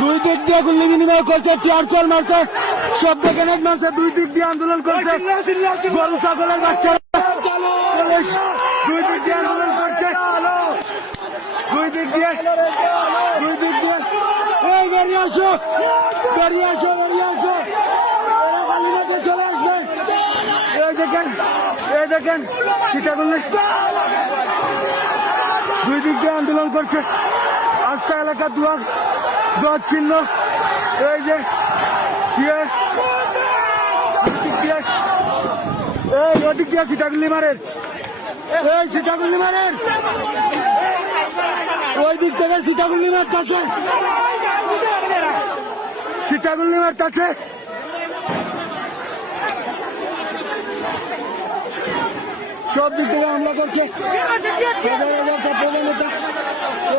দুই দিক দিয়ে গুলি বিনিময় করছে টিয়ারচল মারছে, শব্দ গ্রেনেড মারছে, দুই দিক দিয়ে আন্দোলন করছে। গরু, ছাগলের পুলিশ দুই দিক দিয়ে আন্দোলন করছে। দুই দিক দিয়ে, দুই দিক দিয়ে। আসো, বেরিয়ে আসো চলে আসবে। দেখেন দেখেন দুই দিক দিয়ে আন্দোলন করছে। আস্থা এলাকা দুয়ার। দুয়ার চিহ্ন। এই যে এই ওদিক দিয়ে সিটাগুলি মারেন এই সিটাগুলি মারেন ওই দিক থেকে সিটাগুলি মারতেছে সিটাগুলি মারতেছে সব দিক থেকে হামলা করছে।